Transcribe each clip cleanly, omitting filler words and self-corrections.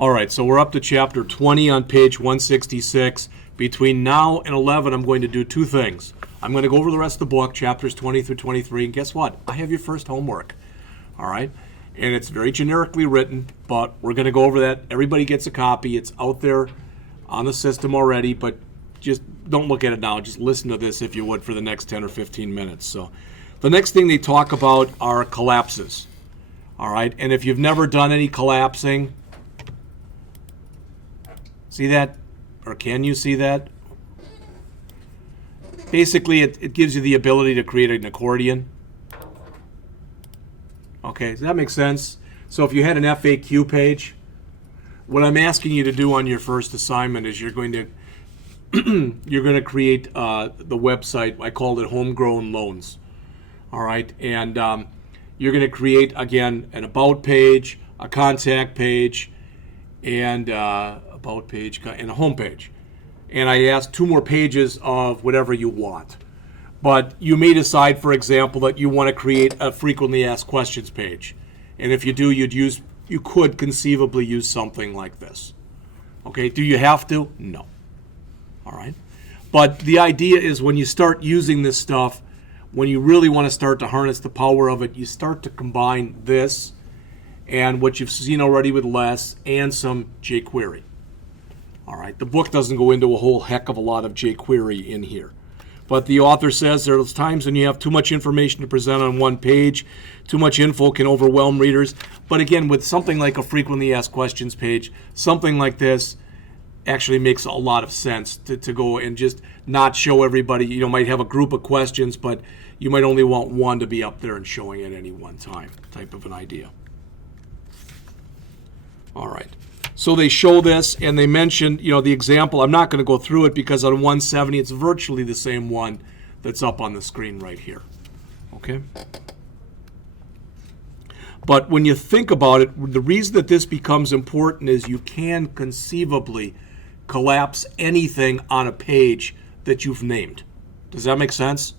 All right, so we're up to chapter 20 on page 166. Between now and 11, I'm going to do two things. I'm going to go over the rest of the book, chapters 20 through 23, and guess what? I have your first homework, all right? And it's very generically written, but we're going to go over that. Everybody gets a copy. It's out there on the system already, but just don't look at it now. Just listen to this, if you would, for the next 10 or 15 minutes. So the next thing they talk about are collapses, all right? And if you've never done any collapsing, see that? Or can you see that? Basically, it gives you the ability to create an accordion. Okay, does that make sense? So if you had an FAQ page, what I'm asking you to do on your first assignment is you're going to create the website. I called it Homegrown Loans. All right, and you're going to create, again, an about page, a contact page, and about page and a home page. And I asked 2 more pages of whatever you want. But you may decide, for example, that you want to create a frequently asked questions page. And if you do, you could conceivably use something like this. Okay, do you have to? No. All right. But the idea is when you start using this stuff, when you really want to start to harness the power of it, you start to combine this and what you've seen already with LESS and some jQuery. All right, the book doesn't go into a whole heck of a lot of jQuery in here. But the author says there's times when you have too much information to present on one page, too much info can overwhelm readers. But again, with something like a frequently asked questions page, something like this actually makes a lot of sense to go and just not show everybody. You might have a group of questions, but you might only want one to be up there and showing at any one time, type of an idea. All right. So they show this, and they mentioned, the example. I'm not going to go through it because on 170, it's virtually the same one that's up on the screen right here. Okay? But when you think about it, the reason that this becomes important is you can conceivably collapse anything on a page that you've named. Does that make sense?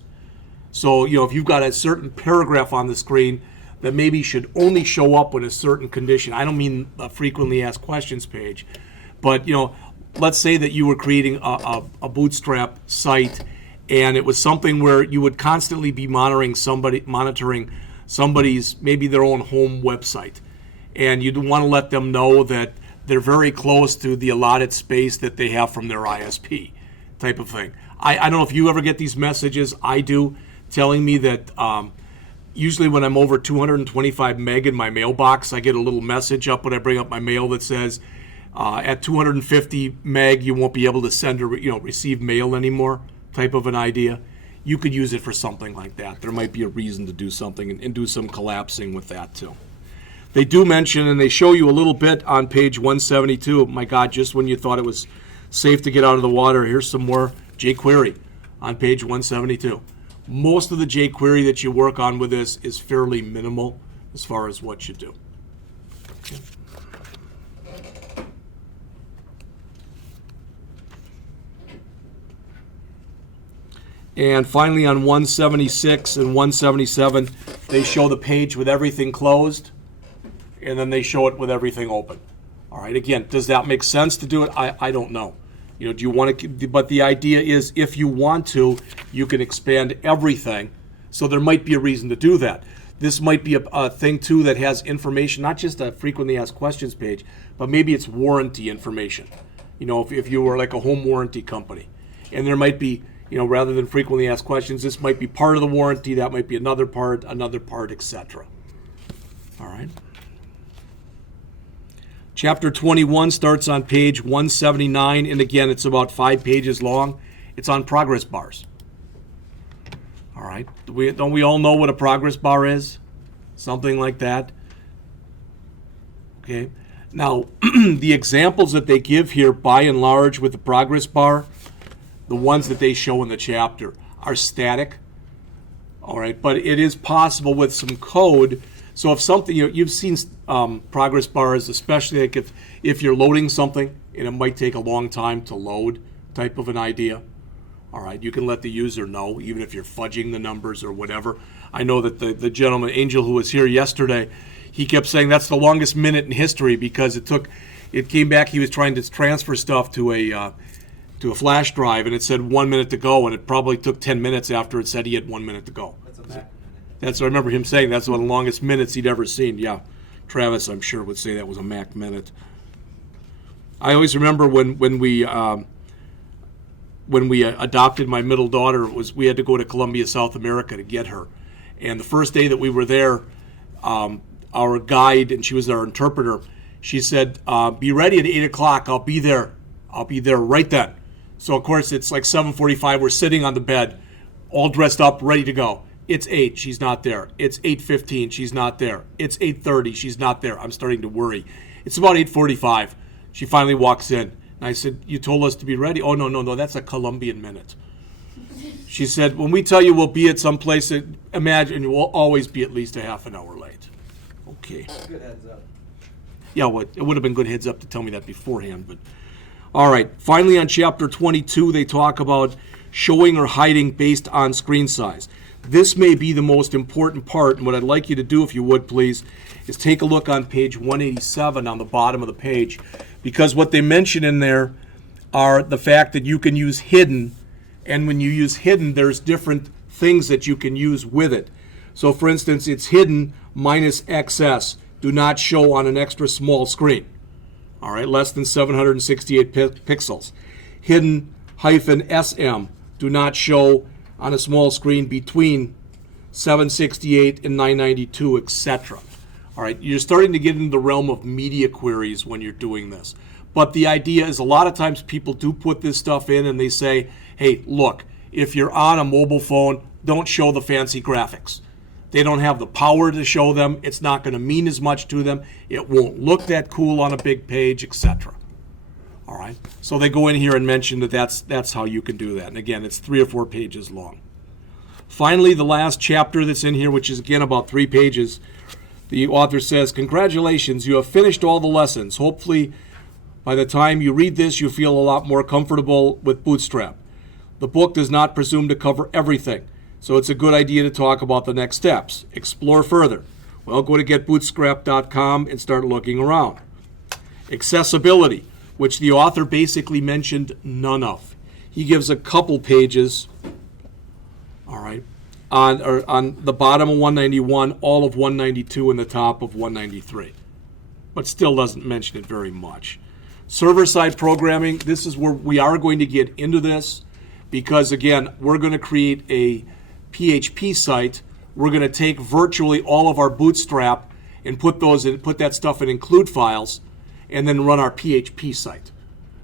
So, if you've got a certain paragraph on the screen that maybe should only show up in a certain condition. I don't mean a frequently asked questions page, but let's say that you were creating a Bootstrap site, and it was something where you would constantly be monitoring somebody's maybe their own home website, and you'd want to let them know that they're very close to the allotted space that they have from their ISP, type of thing. I don't know if you ever get these messages. I do, telling me that. Usually when I'm over 225 meg in my mailbox, I get a little message up when I bring up my mail that says, at 250 meg, you won't be able to send or receive mail anymore, type of an idea. You could use it for something like that. There might be a reason to do something and do some collapsing with that too. They do mention, and they show you a little bit on page 172. My God, just when you thought it was safe to get out of the water, here's some more jQuery on page 172. Most of the jQuery that you work on with this is fairly minimal as far as what you do. Okay. And finally on 176 and 177, they show the page with everything closed, and then they show it with everything open. All right, again, does that make sense to do it? I don't know. Do you want to? But the idea is, if you want to, you can expand everything. So there might be a reason to do that. This might be a thing too that has information, not just a frequently asked questions page, but maybe it's warranty information. If you were like a home warranty company, and there might be, rather than frequently asked questions, this might be part of the warranty. That might be another part, etc. All right. Chapter 21 starts on page 179, and again, it's about 5 pages long. It's on progress bars. All right. Don't we all know what a progress bar is? Something like that. Okay. Now, the examples that they give here, by and large, with the progress bar, the ones that they show in the chapter, are static. All right. But it is possible with some code. So if something, you've seen progress bars, especially like if you're loading something and it might take a long time to load, type of an idea. All right, you can let the user know, even if you're fudging the numbers or whatever. I know that the gentleman, Angel, who was here yesterday, he kept saying that's the longest minute in history because it came back. He was trying to transfer stuff to a flash drive, and it said 1 minute to go, and it probably took 10 minutes after it said he had 1 minute to go. That's a Mac minute. That's what I remember him saying. That's one of the longest minutes he'd ever seen. Yeah, Travis, I'm sure, would say that was a Mac minute. I always remember when we adopted my middle daughter, we had to go to Colombia, South America to get her. And the first day that we were there, our guide, and she was our interpreter, she said, be ready at 8 o'clock. I'll be there right then. So, of course, it's like 7:45. We're sitting on the bed, all dressed up, ready to go. It's 8. She's not there. It's 8:15. She's not there. It's 8:30. She's not there. I'm starting to worry. It's about 8:45. She finally walks in. And I said, you told us to be ready. Oh, no, that's a Colombian minute. She said, when we tell you we'll be at some place, imagine we'll always be at least a half an hour late. Okay. Good heads up. Yeah, it would have been good heads up to tell me that beforehand. But all right. Finally, on chapter 22, they talk about showing or hiding based on screen size. This may be the most important part, and what I'd like you to do, if you would, please, is take a look on page 187 on the bottom of the page, because what they mention in there are the fact that you can use hidden, and when you use hidden, there's different things that you can use with it. So, for instance, it's hidden minus XS. Do not show on an extra small screen. All right, less than 768 pixels. Hidden hyphen SM. Do not show on a small screen between 768 and 992, etc. All right, you're starting to get into the realm of media queries when you're doing this. But the idea is a lot of times people do put this stuff in and they say, hey, look, if you're on a mobile phone, don't show the fancy graphics. They don't have the power to show them. It's not going to mean as much to them. It won't look that cool on a big page, etc. All right, so they go in here and mention that that's how you can do that. And again, it's 3 or 4 pages long. Finally, the last chapter that's in here, which is again about 3 pages, the author says, congratulations, you have finished all the lessons. Hopefully, by the time you read this, you feel a lot more comfortable with Bootstrap. The book does not presume to cover everything, so it's a good idea to talk about the next steps. Explore further. Well, go to getbootstrap.com and start looking around. Accessibility, which the author basically mentioned none of. He gives a couple pages, all right, on the bottom of 191, all of 192, and the top of 193, but still doesn't mention it very much. Server-side programming, this is where we are going to get into this because, again, we're going to create a PHP site. We're going to take virtually all of our Bootstrap and put that stuff in include files and then run our PHP site.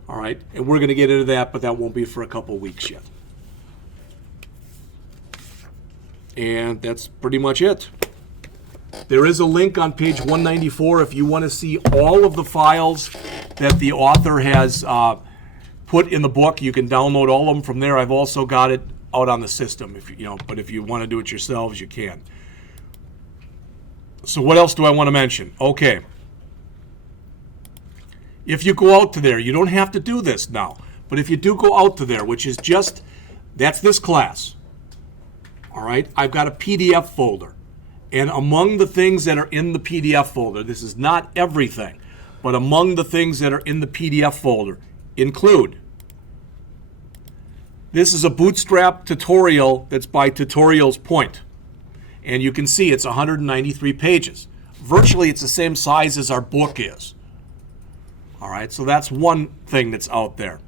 All right, and we're going to get into that, but that won't be for a couple weeks yet. And that's pretty much it. There is a link on page 194 if you want to see all of the files that the author has put in the book. You can download all of them from there. I've also got it out on the system, but if you want to do it yourselves, you can. So what else do I want to mention? Okay. If you go out to there, you don't have to do this now, but if you do go out to there, which is that's this class, all right, I've got a PDF folder. And among the things that are in the PDF folder, this is not everything, but among the things that are in the PDF folder include, this is a Bootstrap tutorial that's by Tutorials Point. And you can see it's 193 pages. Virtually it's the same size as our book is. All right, so that's one thing that's out there.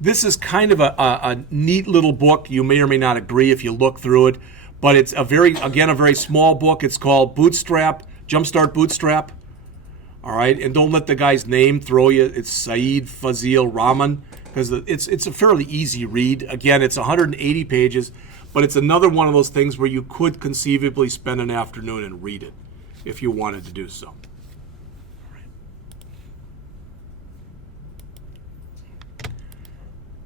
This is kind of a neat little book. You may or may not agree if you look through it, but it's a very small book. It's called Bootstrap, Jumpstart Bootstrap. All right, and don't let the guy's name throw you. It's Saeed Fazil Rahman, because it's a fairly easy read. Again, it's 180 pages, but it's another one of those things where you could conceivably spend an afternoon and read it if you wanted to do so.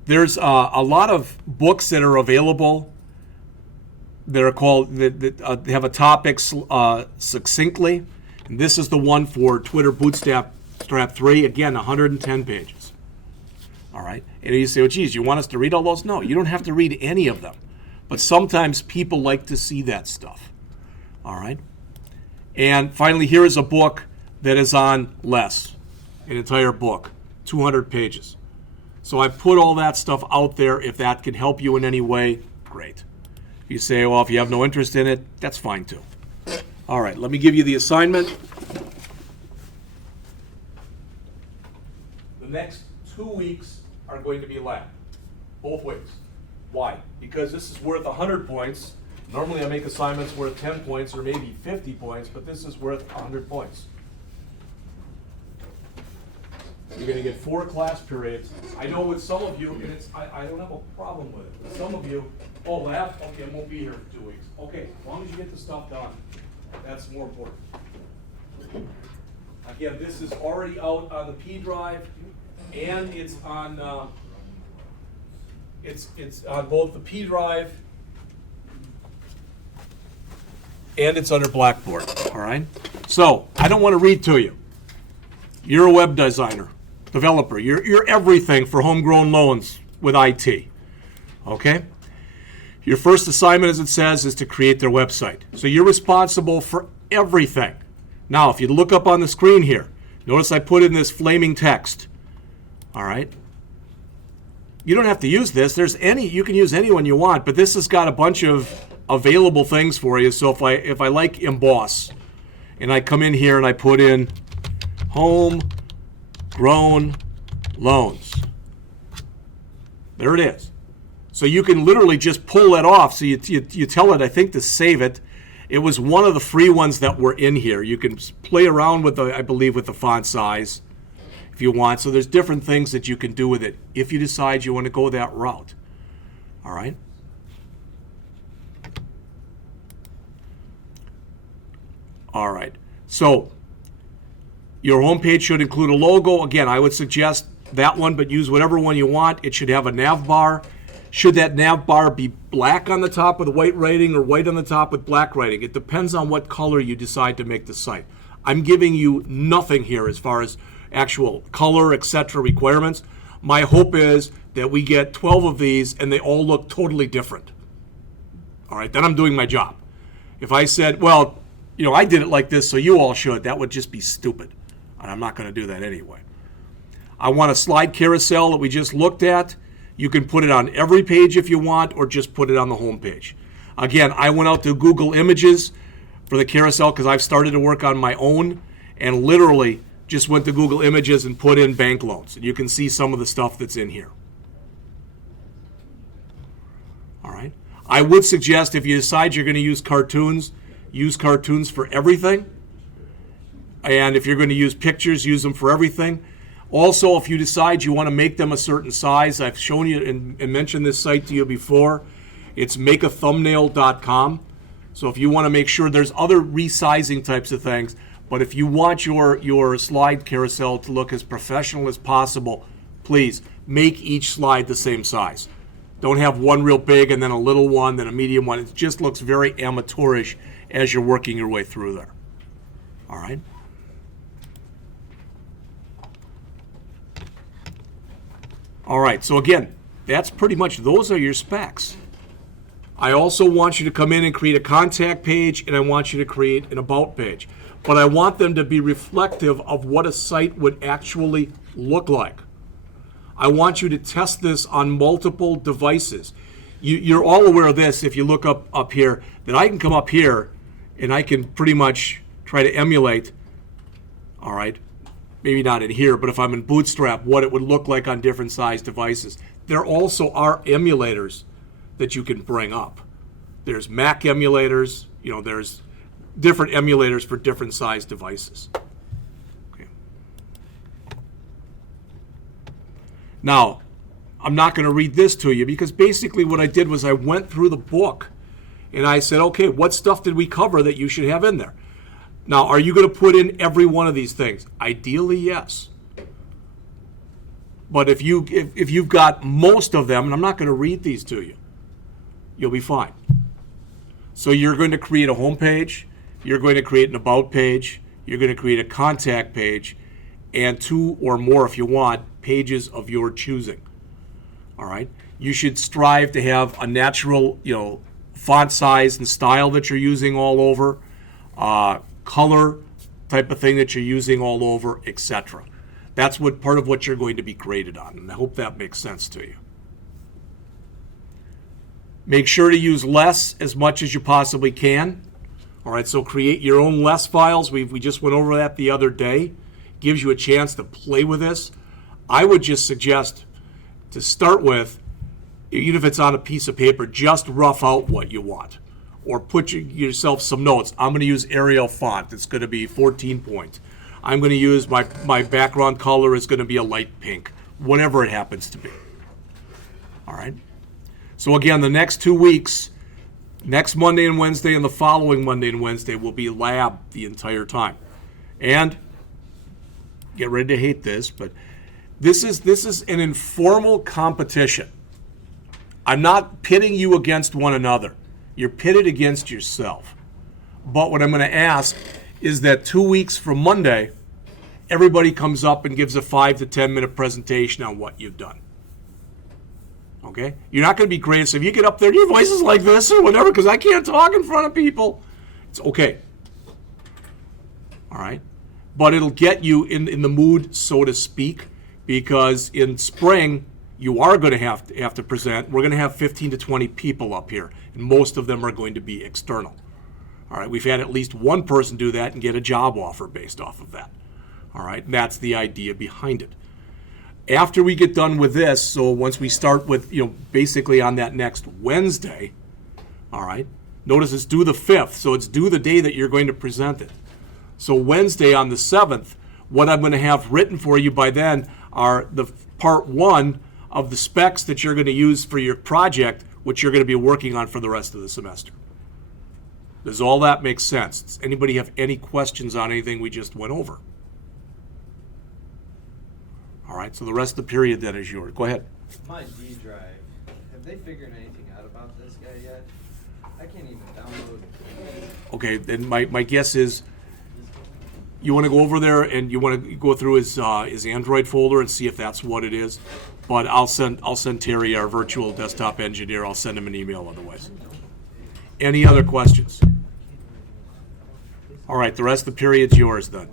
There's a lot of books that are available that are called, they have a topic succinctly. And this is the one for Twitter Bootstrap 3, again, 110 pages. All right. And you say, well, geez, you want us to read all those? No, you don't have to read any of them. But sometimes people like to see that stuff. All right. And finally, here is a book that is on less, an entire book, 200 pages. So I put all that stuff out there. If that can help you in any way, great. If you say, well, if you have no interest in it, that's fine too. All right, let me give you the assignment. The next 2 weeks are going to be lab, both ways. Why? Because this is worth 100 points. Normally I make assignments worth 10 points or maybe 50 points, but this is worth 100 points. You're going to get 4 class periods. I know with some of you, and I don't have a problem with it. With some of you, oh, lab, okay, I won't be here for 2 weeks. Okay, as long as you get the stuff done, that's more important. Again, this is already out on the P drive, and it's on both the P drive and it's under Blackboard. All right. So I don't want to read to you. You're a web designer, developer. You're everything for homegrown loans with IT. Okay. Your first assignment, as it says, is to create their website. So you're responsible for everything. Now, if you look up on the screen here, notice I put in this flaming text. All right. You don't have to use this. You can use any one you want, but this has got a bunch of available things for you. So if I like emboss, and I come in here and I put in homegrown loans, there it is. So you can literally just pull that off. So you tell it, I think, to save it. It was one of the free ones that were in here. You can play around with I believe, with the font size if you want. So there's different things that you can do with it if you decide you want to go that route. All right. All right. So your homepage should include a logo. Again, I would suggest that one, but use whatever one you want. It should have a nav bar. Should that nav bar be black on the top with white writing or white on the top with black writing? It depends on what color you decide to make the site. I'm giving you nothing here as far as actual color, etc. requirements. My hope is that we get 12 of these and they all look totally different. All right, then I'm doing my job. If I said, well, I did it like this, so you all should, that would just be stupid. And I'm not going to do that anyway. I want a slide carousel that we just looked at. You can put it on every page if you want, or just put it on the home page. Again, I went out to Google Images for the carousel because I've started to work on my own, and literally just went to Google Images and put in bank loans. And you can see some of the stuff that's in here. All right. I would suggest if you decide you're going to use cartoons for everything. And if you're going to use pictures, use them for everything. Also, if you decide you want to make them a certain size, I've shown you and mentioned this site to you before. It's makeathumbnail.com. So if you want to make sure, there's other resizing types of things, but if you want your slide carousel to look as professional as possible, please make each slide the same size. Don't have one real big and then a little one, then a medium one. It just looks very amateurish as you're working your way through there. All right? All right, so again, that's pretty much, those are your specs. I also want you to come in and create a contact page, and I want you to create an about page. But I want them to be reflective of what a site would actually look like. I want you to test this on multiple devices. You're all aware of this if you look up here, that I can come up here and I can pretty much try to emulate, all right, maybe not in here, but if I'm in Bootstrap, what it would look like on different size devices. There also are emulators that you can bring up. There's Mac emulators, there's different emulators for different size devices. Okay. Now, I'm not going to read this to you because basically what I did was I went through the book and I said, okay, what stuff did we cover that you should have in there? Now, are you going to put in every one of these things? Ideally, yes. But if you've got most of them, and I'm not going to read these to you, you'll be fine. So you're going to create a home page, you're going to create an about page, you're going to create a contact page, and 2 or more, if you want, pages of your choosing. All right? You should strive to have a natural, font size and style that you're using all over. color type of thing that you're using all over, etc. That's what part of what you're going to be graded on, and I hope that makes sense to you. Make sure to use less as much as you possibly can. All right, so create your own less files. We just went over that the other day. Gives you a chance to play with this. I would just suggest to start with, even if it's on a piece of paper, just rough out what you want. Or put yourself some notes. I'm going to use Arial font. It's going to be 14 point. I'm going to use my background color is going to be a light pink, whatever it happens to be. All right. So again, the next 2 weeks, next Monday and Wednesday and the following Monday and Wednesday will be lab the entire time. And get ready to hate this, but this is an informal competition. I'm not pitting you against one another. You're pitted against yourself. But what I'm going to ask is that 2 weeks from Monday, everybody comes up and gives a 5 to 10 minute presentation on what you've done. Okay? You're not going to be great. So if you get up there and your voice is like this or whatever, because I can't talk in front of people, it's okay. All right? But it'll get you in the mood, so to speak, because in spring, you are going to have to present. We're going to have 15 to 20 people up here, and most of them are going to be external. All right, we've had at least one person do that and get a job offer based off of that. All right, and that's the idea behind it. After we get done with this, so once we start with, basically on that next Wednesday, all right, notice it's due the 5th, so it's due the day that you're going to present it. So Wednesday on the 7th, what I'm going to have written for you by then are the part 1 of the specs that you're going to use for your project, which you're going to be working on for the rest of the semester. Does all that make sense? Does anybody have any questions on anything we just went over? All right, so the rest of the period then is yours. Go ahead. My D drive, have they figured anything out about this guy yet? I can't even download. Okay, then my guess is you want to go over there and you want to go through his Android folder and see if that's what it is. But I'll send Terry, our virtual desktop engineer, I'll send him an email otherwise. Any other questions? All right, the rest of the period's yours then.